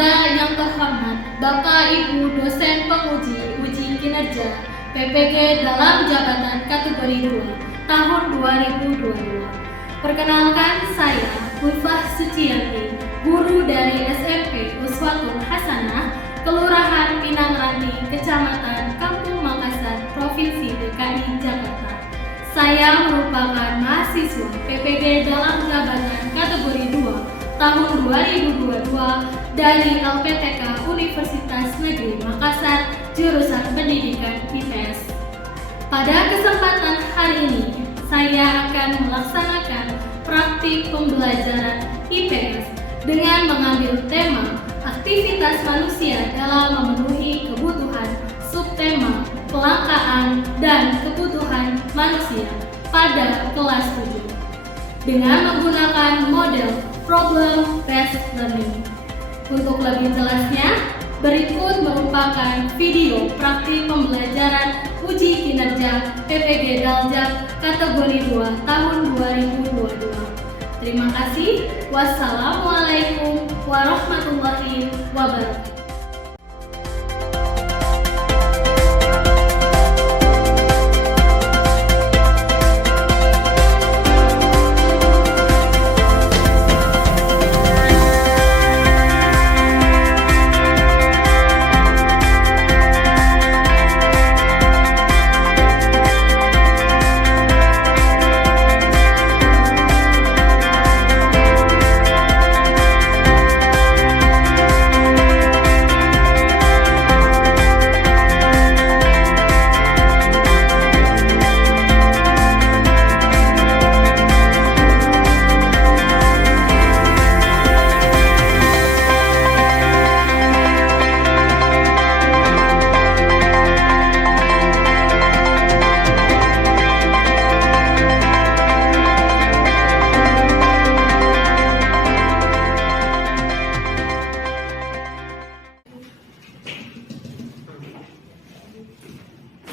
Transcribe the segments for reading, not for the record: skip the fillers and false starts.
Kepada yang terhormat Bapak Ibu dosen penguji uji kinerja PPG dalam jabatan kategori 2 tahun 2022. Perkenalkan, saya Ulfah Suciyanti, guru dari SMP Uswatun Hasanah, Kelurahan Pinang Ranti, Kecamatan Kampung Makassar, Provinsi DKI Jakarta. Saya merupakan mahasiswa PPG dalam jabatan kategori 2 tahun 2022 dari LPTK Universitas Negeri Makassar, jurusan Pendidikan IPS. Pada kesempatan hari ini, saya akan melaksanakan praktik pembelajaran IPS dengan mengambil tema aktivitas manusia dalam memenuhi kebutuhan subtema kelangkaan dan kebutuhan manusia pada kelas 7 dengan menggunakan model problem based learning. Untuk lebih jelasnya, berikut merupakan video praktik pembelajaran uji kinerja PPG Daljab kategori 2 tahun 2022. Terima kasih. Wassalamualaikum warahmatullahi wabarakatuh.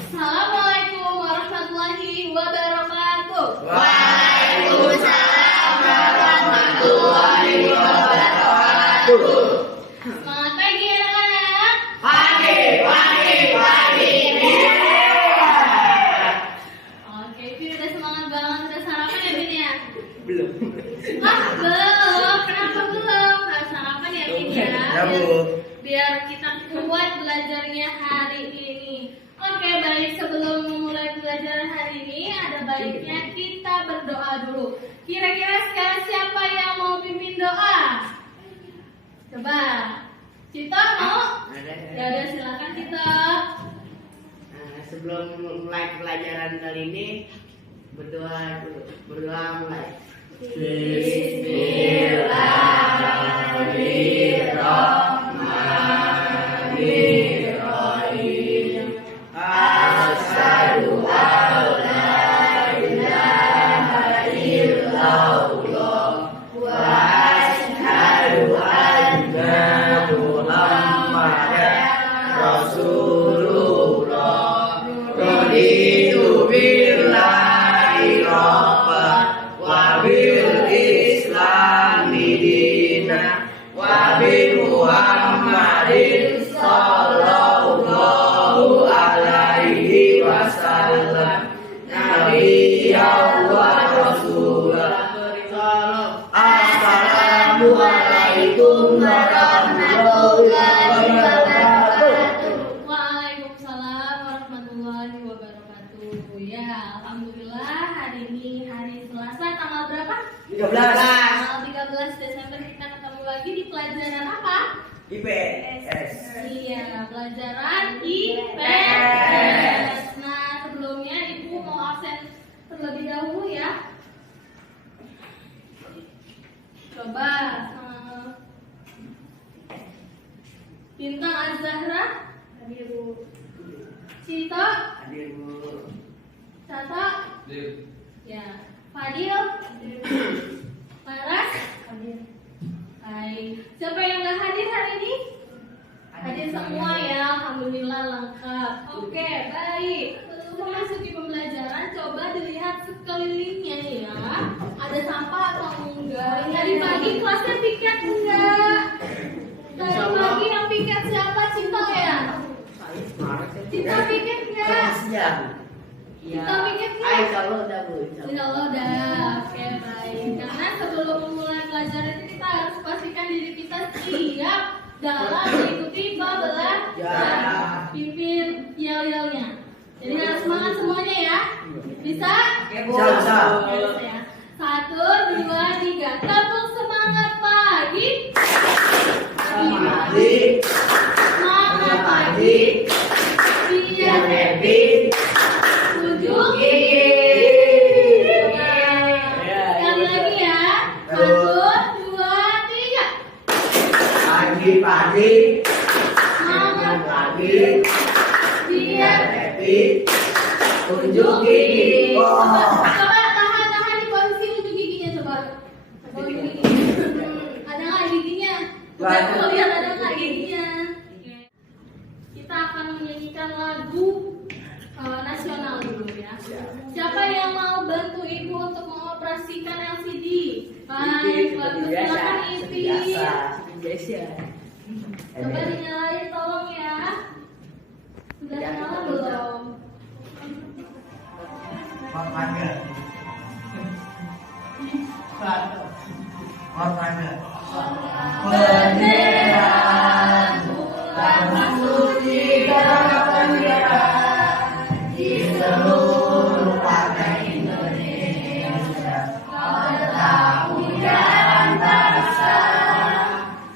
Assalamualaikum warahmatullahi wabarakatuh. Waalaikumsalam warahmatullahi wabarakatuh. Selamat pagi anak-anak. Pagi. Oke, Vin udah semangat banget, udah sarapan ya Vin ya? Belum. Belum. Kenapa belum? Harus sarapan ya Vin ya? Ya, Bu. Biar kita kuat belajarnya hari ini. Oke, baik, sebelum memulai pelajaran hari ini, ada baiknya kita berdoa dulu. Kira-kira sekarang siapa yang mau pimpin doa? Coba. Cita mau? Ya udah, silakan Cita. Sebelum mulai pelajaran kali ini, berdoa dulu. Berdoa mulai. Bismillahirrahmanirrahim. Asyhadu an la ilaha illallah wa asyhadu anna Muhammadan Rasulullah. Raditu billahi rabban wa bil islami dinan wa bi Muhammadin sallallahu alaihi wasallam nabiyyan wa rasulah. Assalamualaikum warahmatullahi wabarakatuh. Waalaikumsalam warahmatullahi wabarakatuh. Ya, alhamdulillah hari ini hari Selasa tanggal berapa? 13 Tanggal 13 Desember kita ketemu lagi di pelajaran apa? IPS. Iya, pelajaran IPS. Nah, sebelumnya Ibu mau absen terlebih dahulu ya. Coba Bintang Az-Zahra, hadir Bu. Cita, Hadir, Bu. Tata, Hadir. ya. Fadil, hadir. Laras, hadir. Baik. Siapa yang nggak hadir hari ini? Hadir semua ya, alhamdulillah lengkap. Oke, baik. Sebelum memasuki pembelajaran, coba dilihat sekelilingnya ya. Ada sampah atau enggak? Dari pagi kelasnya piket enggak? Dari pagi Cita pikir nggak? Siap. Kita pikir nggak? Insya Allah udah Bu. Insya Allah udah. Oke baik. Karena sebelum memulai pelajaran ini kita harus pastikan diri kita siap dalam mengikuti pembelajaran. Pimpin yel-yelnya. Jadi harus semangat semuanya ya. Bisa? Bisa. Bisa ya. 1, 2, 3. Tepuk semangat pagi. Pagi. Semangat pagi. Biar happy. Tunjuk gigi. Sekali lagi ya. 1, 2, 3. Pagi. Semangat Pagi. biar Happy. unjuk gigi. Coba tahan di posisi unjuk giginya coba. Coba unjuk gigi. Ada nggak giginya? Kita lihat ada nggak giginya. Kita akan menyanyikan lagu nasional dulu ya. Siapa yang mau bantu ibu untuk mengoperasikan LCD? Baik, bagus. Silakan Ipi. Coba dinyalain tolong ya. Sudah nyala belum? Bendera bulan suci bendera di seluruh partai Indonesia. Kau tetap punyaan bangsa,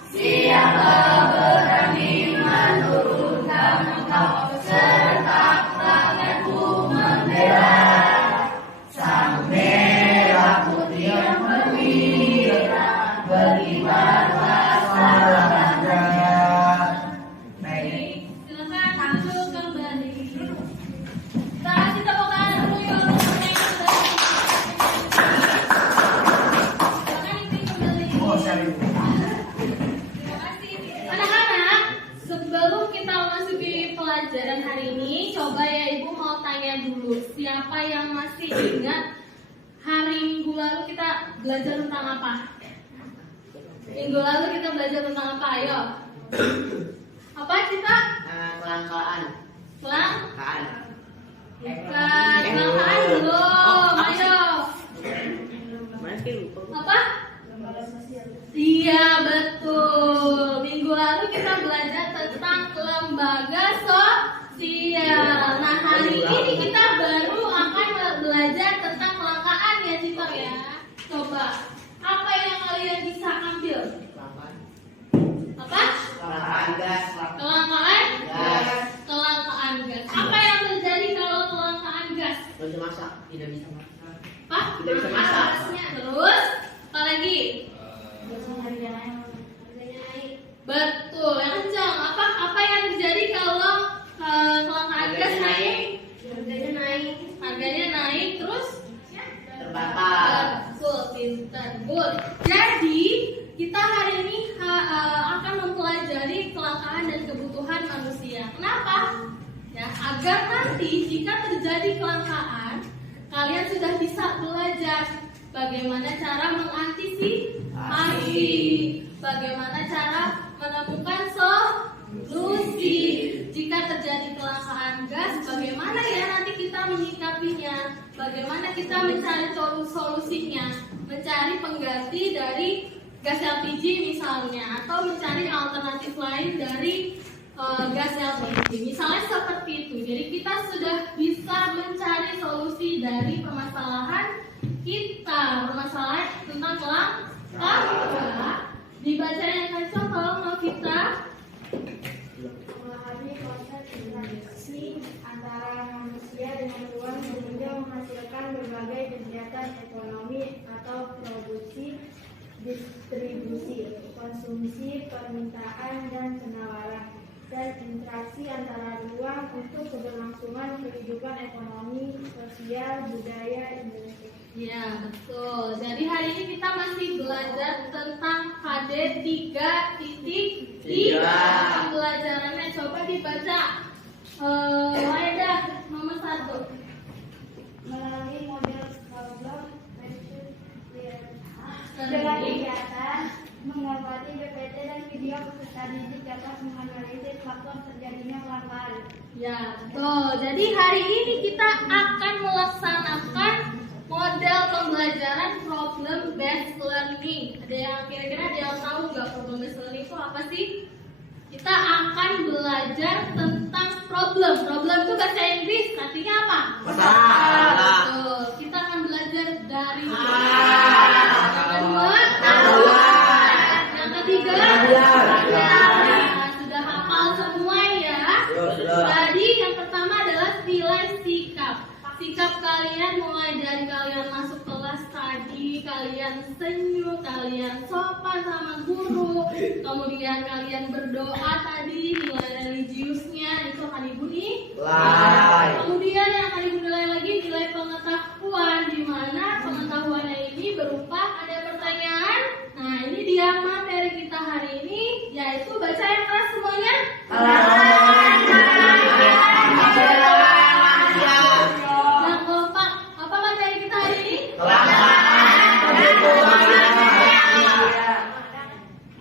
siapa berani menurunkan engkau serta tanganku membela sang merah putih yang berwibawa berkibarlah suaranya. Baik, silakan duduk kembali. Kita kasih tepuk tangan dulu yuk untuk naik kembali. Silakan Ipi kembali. Terima kasih. Anak-anak, sebelum kita memasuki pelajaran hari ini, coba ya Ibu mau tanya dulu, siapa yang masih ingat hari Minggu lalu kita belajar tentang apa? Minggu lalu kita belajar tentang apa? Ayo. Apa Cita? Kelangkaan. Bukan, kelangkaan belum. Ayo. Masih lupa. Apa? Iya betul. Minggu lalu kita belajar tentang lembaga sosial. Nah hari ini kita baru akan belajar tentang kelangkaan ya Cita ya. Coba apa yang kalian bisa ambil? Apa? Kelangkaan gas. Kelangkaan? Gas. Kelangkaan gas. Apa yang terjadi kalau kelangkaan gas? Tidak bisa masak. Tidak bisa masak. Apa? Tidak bisa masak. Terus apa lagi? Betul, yang kencang. Apa yang terjadi kalau kelangkaan gas naik? Harganya naik terus Terbakar. betul, pintar. Good. Jadi kita hari ini akan mempelajari kelangkaan dan kebutuhan manusia. Kenapa? Ya, agar nanti jika terjadi kelangkaan, kalian sudah bisa belajar bagaimana cara mengantisipasi, bagaimana cara menemukan solusi jika terjadi kelangkaan gas, bagaimana ya nanti kita menyikapinya, bagaimana kita mencari solusinya, mencari pengganti dari gas LPG misalnya, atau mencari alternatif lain dari gas LPG, misalnya seperti itu. Jadi kita sudah bisa mencari solusi dari permasalahan kita, permasalahan tentang kelangkaan. Dibaca yang kencang tolong Novita. Memahami konsep interaksi antara manusia dengan uang sehingga menghasilkan berbagai kegiatan ekonomi atau produksi, distribusi, konsumsi, permintaan, dan penawaran, dan interaksi antara uang untuk keberlangsungan kehidupan ekonomi, sosial, budaya Indonesia. Ya, betul. Jadi hari ini kita masih belajar tentang KD 3.3. Pembelajarannya coba dibaca. Aida, nomor 1. Melalui model problem dengan Terus. kegiatan mengamati PPT dan video peserta didik dapat menganalisis faktor terjadinya kelangkaan. Ya, betul. Jadi hari ini kita akan melaksanakan model pembelajaran problem based learning. Ada yang kira-kira ada yang tahu nggak problem based learning itu apa sih? Kita akan belajar tentang problem. Problem itu bahasa Inggris, artinya apa? Masalah. Betul. Kita akan belajar dari yang kedua, yang ketiga, sudah hafal semua ya. Tadi yang pertama adalah nilai sikap. Sikap kalian mulai dari kalian masuk kelas tadi, kalian senyum, kalian sopan sama guru, kemudian kalian berdoa tadi, nilai religiusnya itu akan ibu nilai. Kemudian yang akan ibu nilai lagi nilai pengetahuan, di mana pengetahuannya ini berupa ada pertanyaan. Nah ini dia materi kita hari ini, yaitu baca yang keras semuanya.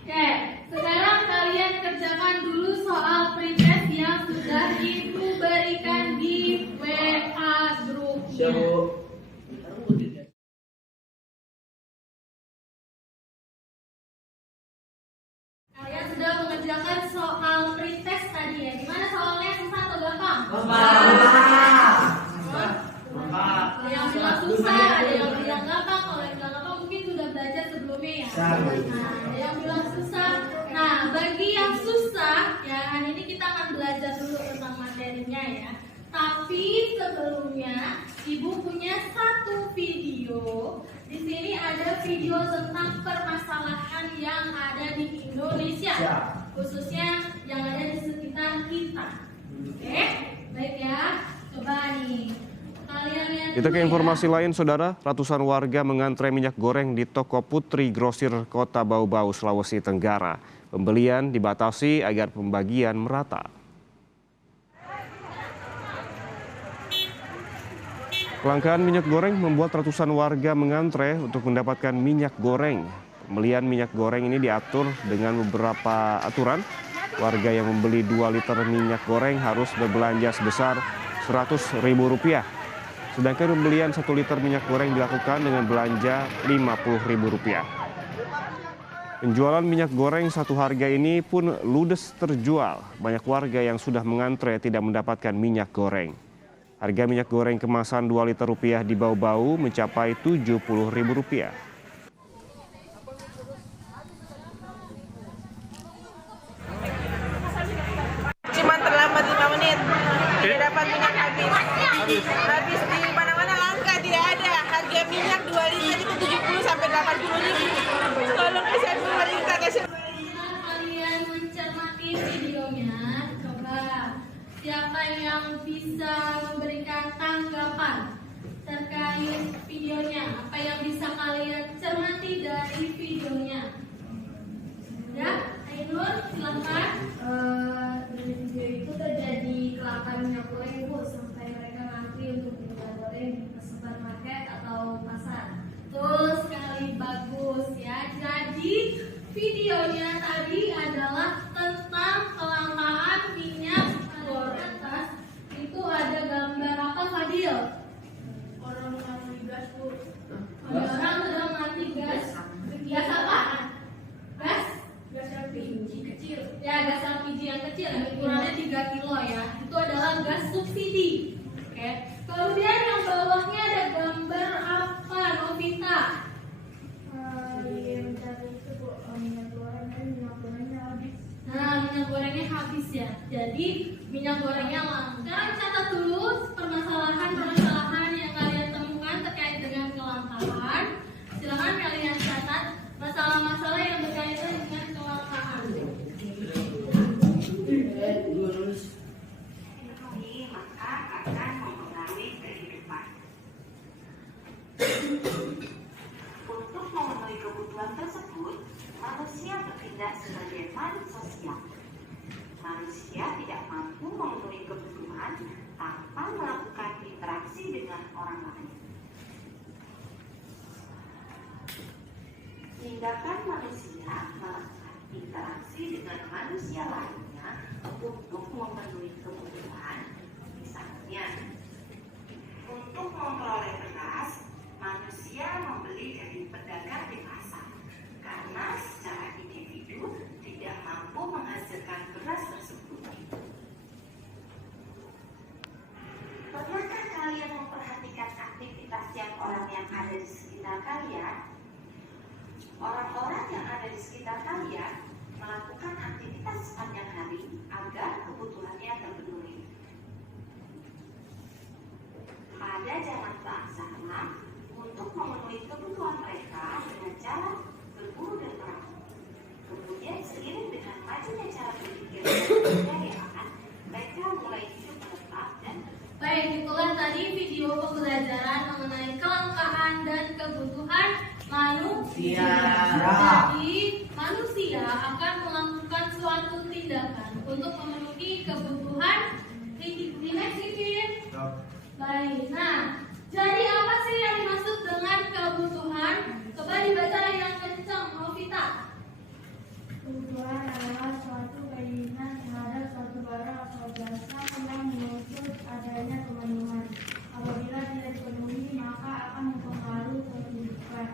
Oke, sekarang kalian kerjakan dulu soal pretest yang sudah ibu berikan di WA grupnya. Kalian sudah mengerjakan soal pretest tadi ya. Gimana soalnya, susah atau gampang? Ada yang bilang susah, ada yang bilang gampang. Kalau yang bilang gampang mungkin sudah belajar sebelumnya ya. Nah, ada yang bilang susah. Nah, bagi yang susah, ya hari ini kita akan belajar dulu tentang materinya ya. Tapi sebelumnya, ibu punya satu video. Di sini ada video tentang permasalahan yang ada di Indonesia, khususnya yang ada di sekitar kita. Oke, baik ya. Coba nih. Kita ke informasi lain, Saudara. Ratusan warga mengantre minyak goreng di toko Putri Grosir Kota Bau-Bau, Sulawesi Tenggara. Pembelian dibatasi agar pembagian merata. Kelangkaan minyak goreng membuat ratusan warga mengantre untuk mendapatkan minyak goreng. Pembelian minyak goreng ini diatur dengan beberapa aturan. Warga yang membeli 2 liter minyak goreng harus berbelanja sebesar Rp100.000. Sedangkan pembelian 1 liter minyak goreng dilakukan dengan belanja Rp50.000. Penjualan minyak goreng satu harga ini pun ludes terjual. Banyak warga yang sudah mengantre tidak mendapatkan minyak goreng. Harga minyak goreng kemasan 2 liter rupiah di Bau-Bau mencapai Rp70.000. Cuma terlambat 5 menit, tidak dapat minyak habis di mana-mana langka, tidak ada. Harga minyak 2 liter itu 70 sampai 80 ribu. Tolong bisa pemerintah kasih. Kalian mencermati videonya, coba siapa yang bisa memberikan tanggapan terkait videonya? Apa yang bisa kalian cermati dari videonya? Ya, Ainur, silakan. Dari video itu terjadi kelangkaan minyak goreng Bu, sampai mereka ngantri untuk minyak goreng di supermarket atau pasar. Betul sekali, bagus ya. Jadi videonya tadi adalah tentang kelangkaan minyak goreng. Itu ada gambar apa, Fadil? Orang mati gas Bu. Orang sedang mati gas. Gas apa? Gas? Gas LPG kecil. Ya, gas LPG yang kecil, yang ukurannya 3 kilo ya. Itu adalah gas subsidi. Oke. Kemudian yang bawahnya ada gambar apa, Novita? Dia mencari itu Bu, minyak gorengnya habis. Nah, minyak gorengnya habis ya. Jadi minyak gorengnya langka. Sekarang catat dulu permasalahan yang kalian temukan terkait dengan kelangkaan. Silakan kalian catat masalah-masalah yang berkaitan dengan kelangkaan. Maka akan mempengaruhi kehidupan. Untuk memenuhi kebutuhan tersebut, manusia bertindak sebagai makhluk sosial. Manusia tidak mampu memenuhi kebutuhan tanpa melakukan interaksi dengan orang lain. Tindakan manusia melakukan interaksi dengan manusia lainnya untuk dari video pembelajaran mengenai kelangkaan dan kebutuhan manusia. Jadi, manusia akan melakukan suatu tindakan untuk memenuhi kebutuhan hidup. Baik, nah, jadi apa sih yang dimaksud dengan kebutuhan? Coba dibaca yang kencang, Novita. Kebutuhan adalah suatu keinginan terhadap suatu barang atau jasa yang menuntut adanya pemenuhan. Apabila tidak dipenuhi, maka akan mempengaruhi kehidupan.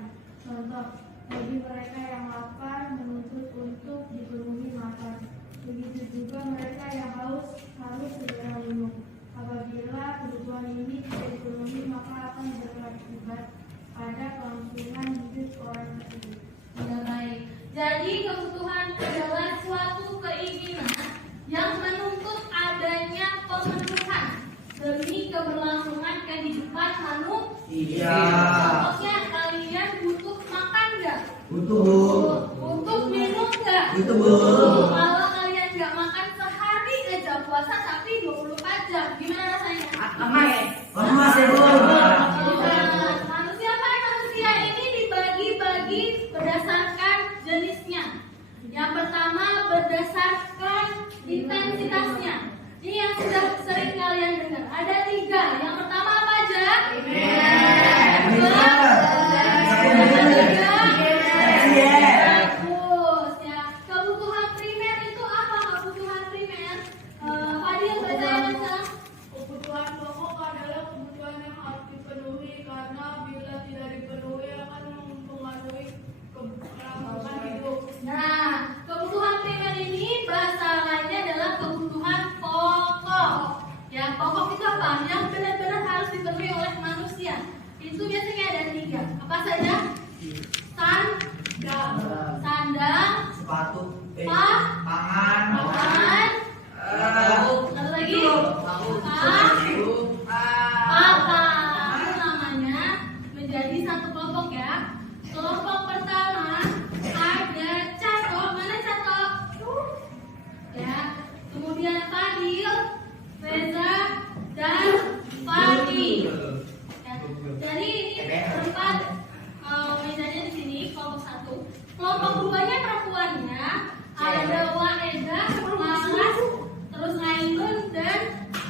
Contoh, bagi mereka yang lapar menuntut untuk dipenuhi makan. Begitu juga mereka yang haus harus segera minum. Apabila kebutuhan ini tidak dipenuhi, maka akan berakibat pada kelangsungan hidup orang tersebut. Sudah baik. Jadi kebutuhan adalah suatu keinginan yang menuntut adanya pemenuhan demi keberlangsungan kehidupan manusia. Contohnya kalian butuh makan nggak? Butuh. Butuh minum nggak? Butuh. Kalau kalian nggak makan sehari aja puasa tapi 24 jam, gimana rasanya? Lemas ya, Bu. Manusia ini dibagi-bagi berdasarkan jenisnya. Yang pertama berdasarkan intensitasnya. Ini yang sudah sering kalian dengar. Ada 3. Yang pertama apa aja? Bagus ya. Kebutuhan primer itu apa? Kebutuhan primer. Fadil baca yang kencang. Kebutuhan pokok adalah kebutuhan yang harus dipenuhi karena bila tidak dipenuhi akan mempengaruhi kelangsungan hidup. Nah, kebutuhan primer ini bahasa lainnya adalah kebutuhan pokok. Ya, pokok itu apa? Yang benar-benar harus dipenuhi oleh manusia. Itu biasanya ada 3. Apa saja? Sandang, Sepatu. pangan, satu lagi, papan. Itu namanya menjadi satu kelompok ya. Kelompok pertama ada Cato. Mana Cato? Ya. Kemudian Fadil, Reza, dan Fadi. Ya. Jadi ini tempat mejanya di sini kelompok 1. Kelompok 2-nya perempuannya ada Waeda, Malas, terus Ainun dan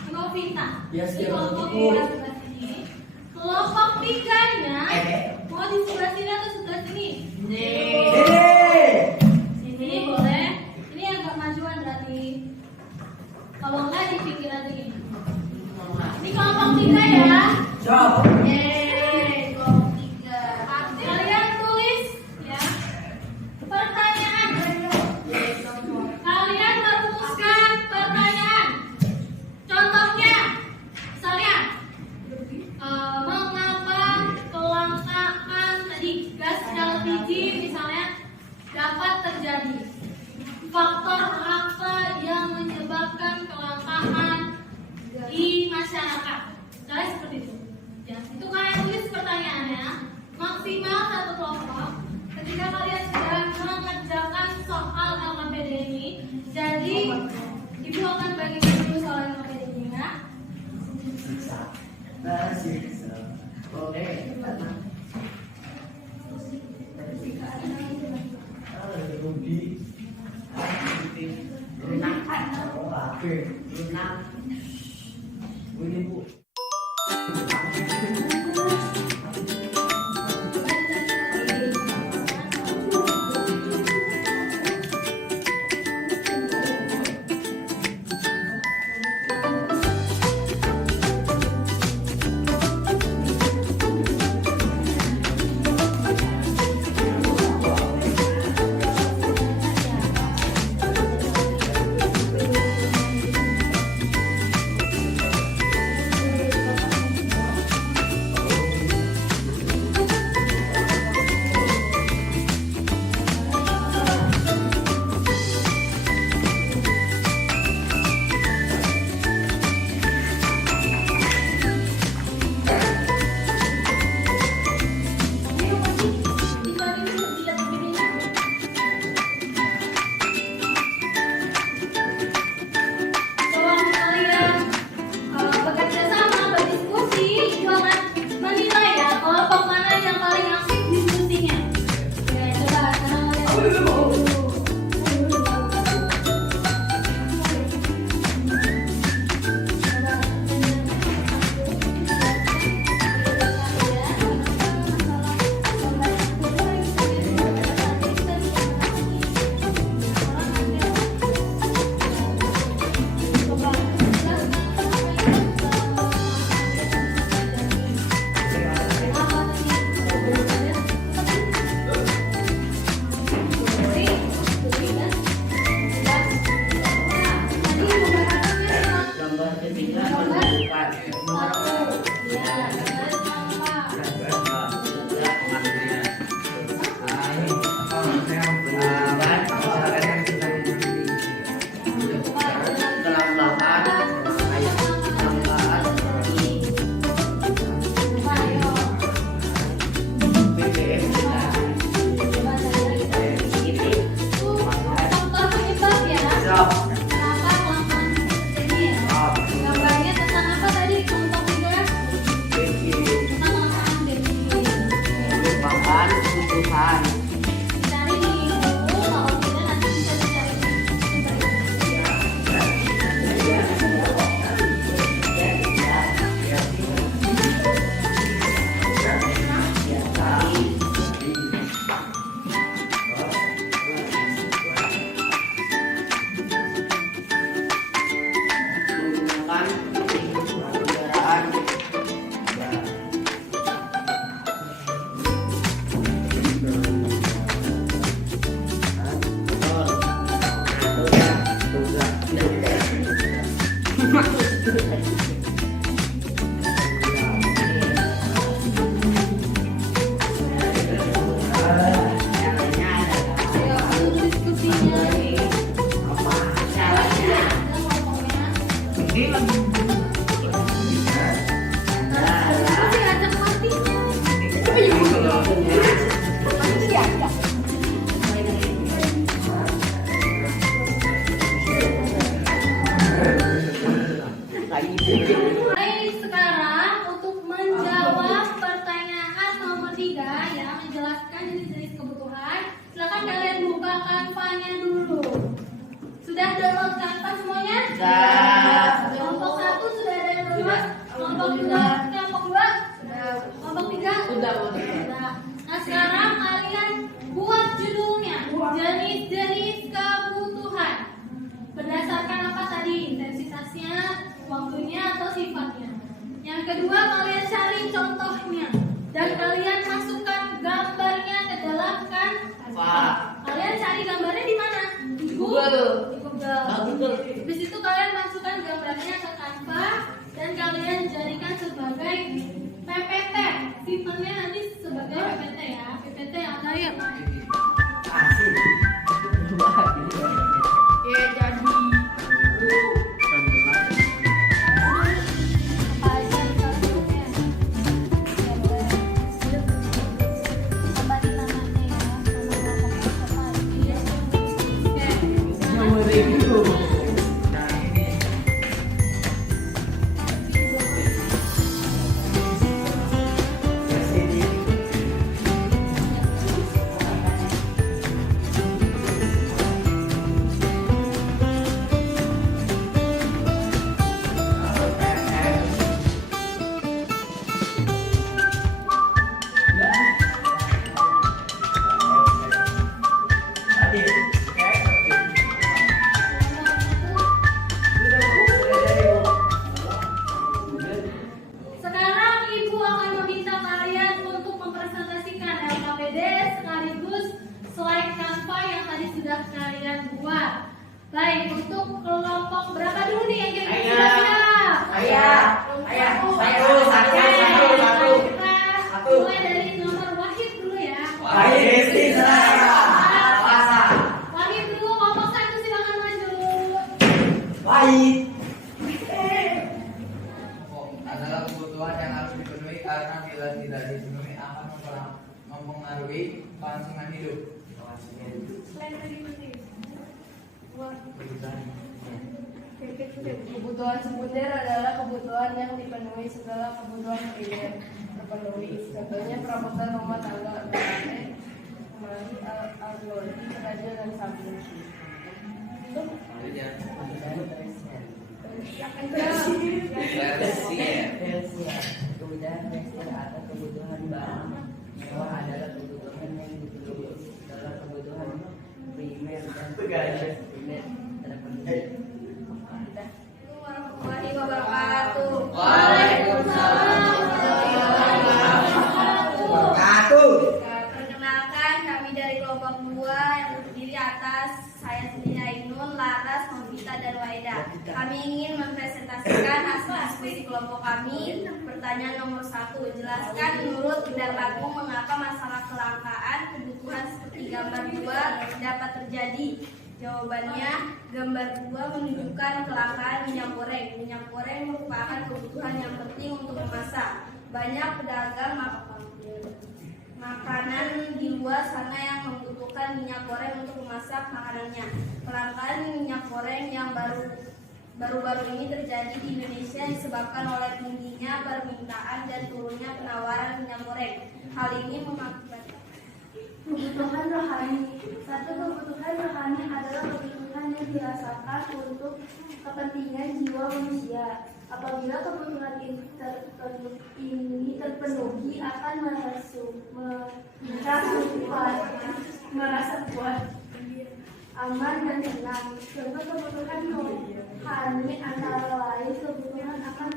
Novita. Di kelompok yang sebelah sini. Kelompok 3-nya mau di sebelah sini atau sebelah sini? Sini boleh. Ini agak majuan berarti. Kalau enggak di pinggir aja gini. Ini kelompok 3 ya. Yeay, kelompok 3. Kalian tulis ya. Pertanyaan. Kalian merumuskan pertanyaan. Contohnya, misalnya, mengapa kelangkaan tadi gas LPG misalnya dapat terjadi? Faktor apa yang menyebabkan kelangkaan di masyarakat? Misalnya seperti itu. Ya, itu kalian tulis pertanyaannya maksimal 1 kelompok. Ketika kalian sudah mengerjakan soal LKPD ini, jadi ibu akan bagi dulu soal LKPD-nya. Ini Bu. Masih ajak mati. Baik, sekarang untuk menjawab pertanyaan nomor 3 ya, menjelaskan jenis-jenis kebutuhan. Silakan kalian buka kanvanya dulu. Sudah download kanva semuanya? Sudah. Kelompok 1 sudah ada yang download? Kelompok 2? Kelompok 2? Sudah. Kelompok 3? Sudah. Nah, sekarang kalian buat judulnya. Jenis-jenis kebutuhan. Berdasarkan apa tadi? Intensitasnya, waktunya, atau sifatnya. Yang kedua, kalian cari contohnya. Dan kalian masukkan gambarnya ke dalam kanva. Kalian cari gambarnya di mana? Di Google. Di Google. Habis itu kalian masukkan gambarnya ke kanva dan kalian jadikan sebagai PPT. Tipenya nanti sebagai PPT ya. PPT ada ya. Ya jadi. Apa aja contohnya? Tambahin namanya ya. Sekarang Ibu akan meminta kalian untuk mempresentasikan LKPD sekaligus slide kanva yang tadi sudah kalian buat. Baik, untuk kelompok berapa dulu nih yang kira-kira sudah siap? Satu. Kita mulai dari nomor Wahid dulu ya. Wahid dulu, kelompok 1 silakan maju. Adalah kebutuhan yang harus dipenuhi karena bila tidak dipenuhi akan mempengaruhi kelangsungan hidup. Kebutuhan sekunder adalah kebutuhan yang dipenuhi setelah kebutuhan primer terpenuhi. Contohnya perabotan rumah tangga, kembali algoritma, kerja dan sabun. Kemudian tekstil atau kebutuhan barang mewah adalah kebutuhan yang dipenuhi setelah kebutuhan primer dan sekunder terpenuhi. Warahmatullahi wabarakatuh. Perkenalkan, kami dari kelompok 2 yang terdiri atas saya sendiri Ainun, Laras, Novita, dan Waida. Kami ingin mempresentasikan hasil diskusi kelompok kami. Pertanyaan nomor 1, jelaskan menurut pendapatmu mengapa masalah kelangkaan kebutuhan seperti gambar 2 dapat terjadi. Jawabannya, gambar 2 menunjukkan kelangkaan minyak goreng. Minyak goreng merupakan kebutuhan yang penting untuk memasak. Banyak pedagang makanan di luar sana yang membutuhkan minyak goreng untuk memasak makanannya. Kelangkaan minyak goreng yang baru-baru ini terjadi di Indonesia disebabkan oleh tingginya permintaan dan turunnya penawaran minyak goreng. Hal ini mengakibatkan kebutuhan rohani. Satu kebutuhan rohani adalah kebutuhan yang dirasakan untuk kepentingan jiwa manusia. Apabila kebutuhan ini terpenuhi akan merasa kuat, aman dan tenang. Contoh kebutuhan rohani antara lain kebutuhan akan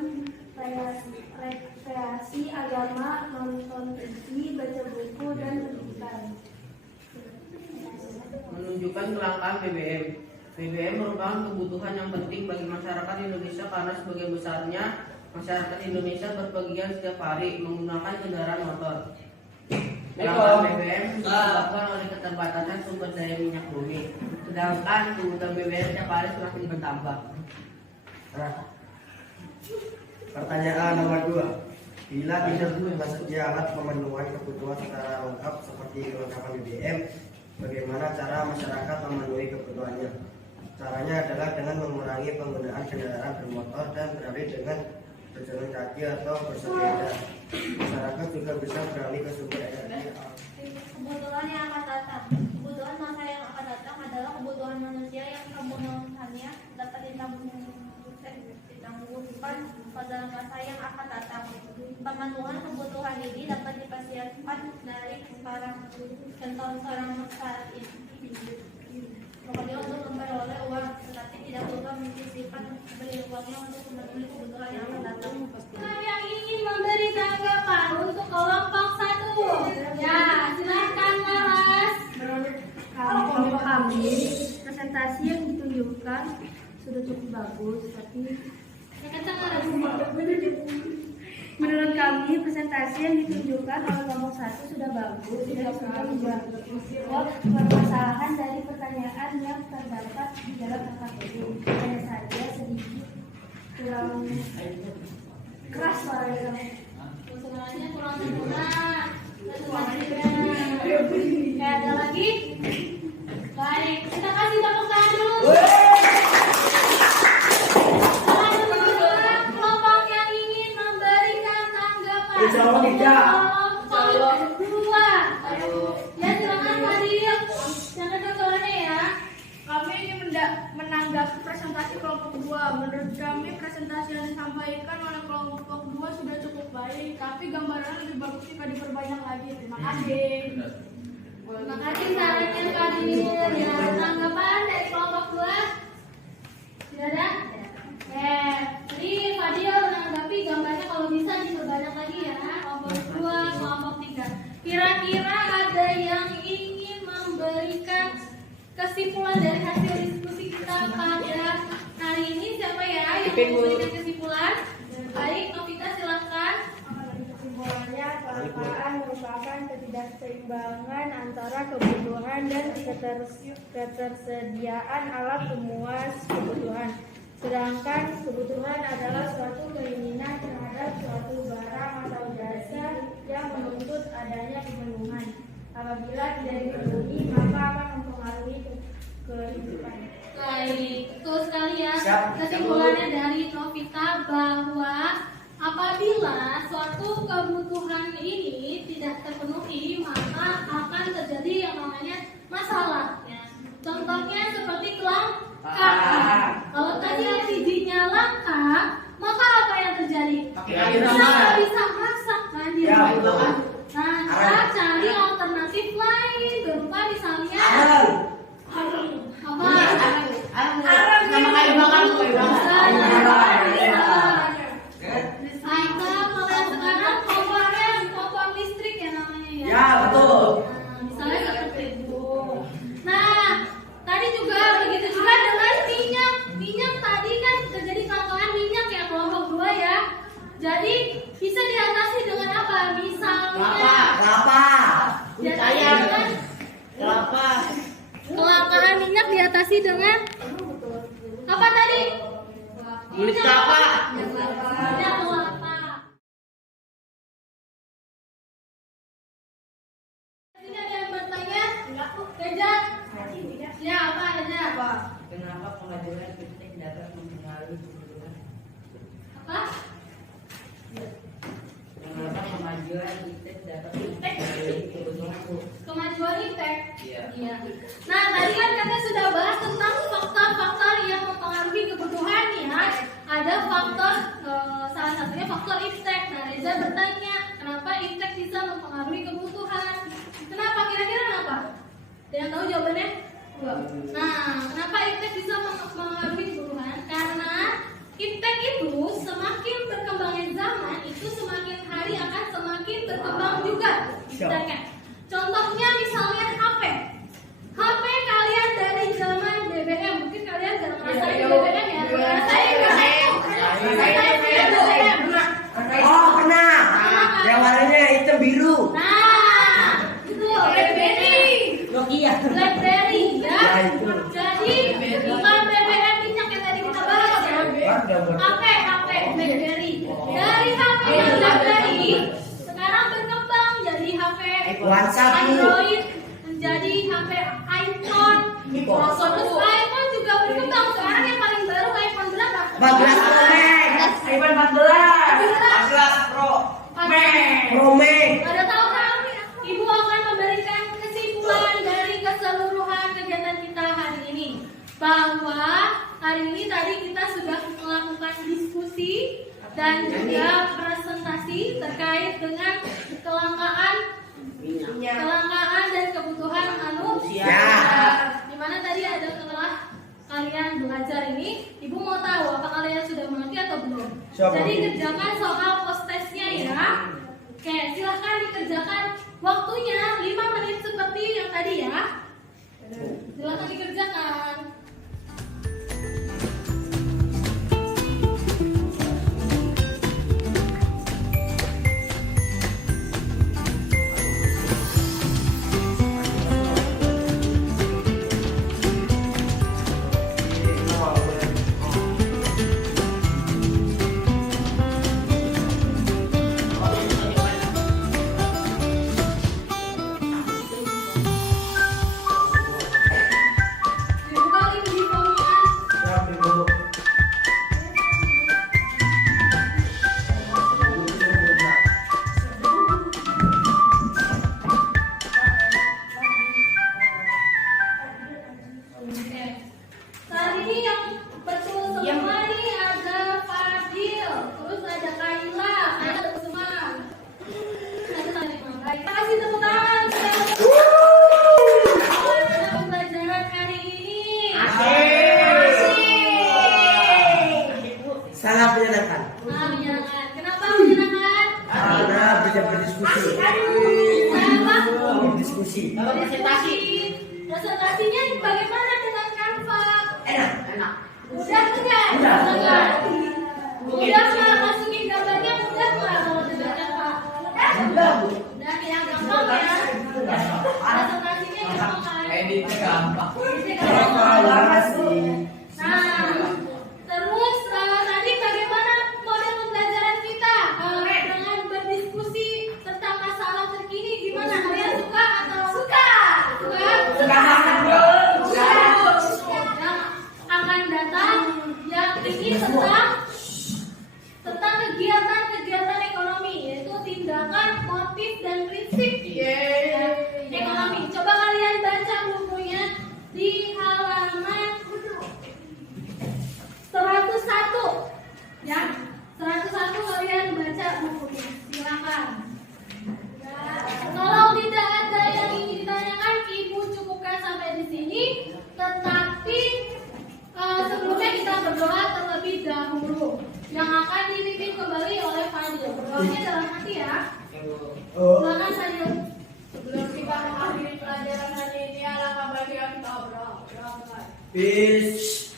rekreasi, agama, nonton TV, baca buku, dan pendidikan. Menunjukkan kelangkaan BBM. BBM merupakan kebutuhan yang penting bagi masyarakat Indonesia karena sebagian besarnya masyarakat Indonesia berpergian setiap hari menggunakan kendaraan motor. Kelangkaan BBM disebabkan oleh keterbatasan sumber daya minyak bumi. Sedangkan kebutuhan BBM setiap hari semakin bertambah. Pertanyaan nomor 2. Bila tidak tersedia alat pemenuhan kebutuhan secara lengkap seperti kelengkapan BBM, bagaimana cara masyarakat memenuhi kebutuhannya? Caranya adalah dengan mengurangi penggunaan kendaraan bermotor dan beralih dengan berjalan kaki atau bersepeda. Masyarakat juga bisa beralih ke sumber energi. Kebutuhan yang akan datang. Kebutuhan masa yang akan datang adalah kebutuhan manusia yang kemenuhannya dapat ditangguhkan pada masa yang akan datang. Pemenuhan kebutuhan ini dapat dipersiapkan dari sekarang contoh seorang saat ini. Pokoknya untuk memperoleh uang, tetapi tidak lupa menyisihkan beli uangnya untuk memenuhi kebutuhan yang akan datang. Yang ingin memberi tanggapan untuk kelompok 1. Ya, silakan Laras. Menurut kami, presentasi yang ditunjukkan sudah cukup bagus, tapi menurut kami presentasi yang ditunjukkan oleh kelompok 1 sudah bagus dan sudah menjawab permasalahan dari pertanyaan yang terdapat di dalam KKPD. Hanya saja sedikit kurang keras suaranya. Suaranya kurang sempurna. Ada lagi? Baik, kita kasih tepuk tangan dulu. Kelompok yang ingin memberikan tanggapan. Insyaallah tidak. Kelompok 2. Ya, silakan Fadil. Jangan ketuanya ya. Kami ingin menanggapi presentasi kelompok 2. Menurut kami presentasi yang disampaikan oleh kelompok 2 sudah cukup baik, tapi gambaran lebih bagus jika diperbanyak lagi. Terima kasih. Terima kasih sarannya Fadil. Ya, tanggapan dari kelompok 2. Tidak ada? Jadi Fadil menanggapi gambarnya kalau bisa diperbanyak lagi ya. Kelompok 2, kelompok 3. Kira-kira ada yang ingin memberikan kesimpulan dari hasil diskusi kita pada hari ini? Siapa ya yang memberikan kesimpulan? Baik, Novita silakan. Kesimpulannya, kelangkaan merupakan ketidakseimbangan antara kebutuhan dan ketersediaan alat pemuas kebutuhan. Sedangkan kebutuhan adalah suatu keinginan terhadap suatu barang atau jasa yang menuntut adanya pemenuhan. Apabila tidak dipenuhi, maka akan mempengaruhi kehidupan. Baik, betul sekali ya. Kesimpulannya dari Novita bahwa apabila suatu kebutuhan ini tidak terpenuhi, maka akan terjadi yang namanya masalah. Ya. Contohnya seperti kelangkaan. Kalau tadi LPG-nya langka, maka apa yang terjadi? Kita nggak bisa masak kan di rumah. Nah, kita cari alternatif lain berupa misalnya kompor listrik ya namanya ya. Ya, betul. Misalnya seperti itu. Nah, tadi juga begitu juga dengan minyak. Minyak tadi kan terjadi kelangkaan minyak ya kelompok 2 ya. Jadi bisa diatasi dengan apa? Misalnya kelangkaan minyak diatasi dengan apa tadi? Kulit kelapa. Minyak kelapa. Ini ada yang bertanya? Reza? Ya, apa Reza? Kenapa kemajuan iptek dapat mempengaruhi kebutuhan? Apa? Kenapa kemajuan iptek dapat mempengaruhi kebutuhan? Kemajuan iptek? Iya. Nah, tadi kan kita sudah bahas tentang faktor-faktor yang mempengaruhi kebutuhan ya. Ada faktor, salah satunya faktor iptek. Nah, Reza bertanya, kenapa iptek bisa mempengaruhi kebutuhan? Kenapa? Kira-kira kenapa? Ada yang tahu jawabannya? Nah, kenapa iptek bisa mempengaruhi kebutuhan? Karena iptek itu semakin berkembangnya zaman, itu semakin hari akan semakin berkembang juga ipteknya. Contohnya misalnya HP. HP kalian dari zaman BBM, mungkin kalian jarang ngerasain BBM ya. Ngerasain BBM. Oh, pernah. Yang warnanya hitam biru. Nah, itu BlackBerry. Nokia. BlackBerry ya. Ya, itu. Jadi bukan BBM minyak yang tadi kita bahas ya. HP. Android menjadi HP iPhone. Terus iPhone juga berkembang. Sekarang yang paling baru iPhone berapa? 14 iPhone 14. 14 Pro. Pro Max. Pada tahu kan? Ibu akan memberikan kesimpulan dari keseluruhan kegiatan kita hari ini. Bahwa hari ini tadi kita sudah melakukan diskusi dan juga presentasi terkait dengan kelangkaan dan kebutuhan manusia. Di mana tadi ada setelah kalian belajar ini, ibu mau tahu apa kalian sudah mengerti atau belum? Jadi kerjakan soal post testnya ya. Oke, silahkan dikerjakan. Waktunya 5 menit seperti yang tadi ya. Silahkan dikerjakan. Dibuka link di komentar. Oke. Saat ini yang betul semua nih ada Fadil, terus ada Kaila, ada Usman, ada Salima. Baik, kita kasih tepuk tangan. Pada pembelajaran hari ini. Sangat menyenangkan. Menyenangkan. Kenapa menyenangkan? Karena bisa berdiskusi. Kenapa? Berdiskusi. Presentasinya bagaimana dengan Canva? Enak. Mudah enggak? Mudah nggak masukin gambarnya? Mudah nggak kalau dengan Canva? Mudah ya, gampang ya. Presentasinya gampang kan? Editnya gampang. Nah, terus tadi bagaimana model pembelajaran kita? Dengan berdiskusi tentang masalah terkini gimana? Kalian suka atau suka? Yang akan datang yang ini tentang kegiatan ekonomi, yaitu tindakan, motif dan prinsip ekonomi. Coba kalian baca bukunya di halaman 101 ya. 101 kalian baca bukunya. Silakan. Kalau tidak ada yang ingin ditanyakan, ibu cukupkan sampai di sini. Tetapi sebelumnya kita berdoa terlebih dahulu, yang akan dipimpin kembali oleh Fadil. Berdoanya dalam hati ya. Silakan Fadil. Sebelum kita mengakhiri pelajaran hari ini, alangkah baiknya kita berdoa. Peace.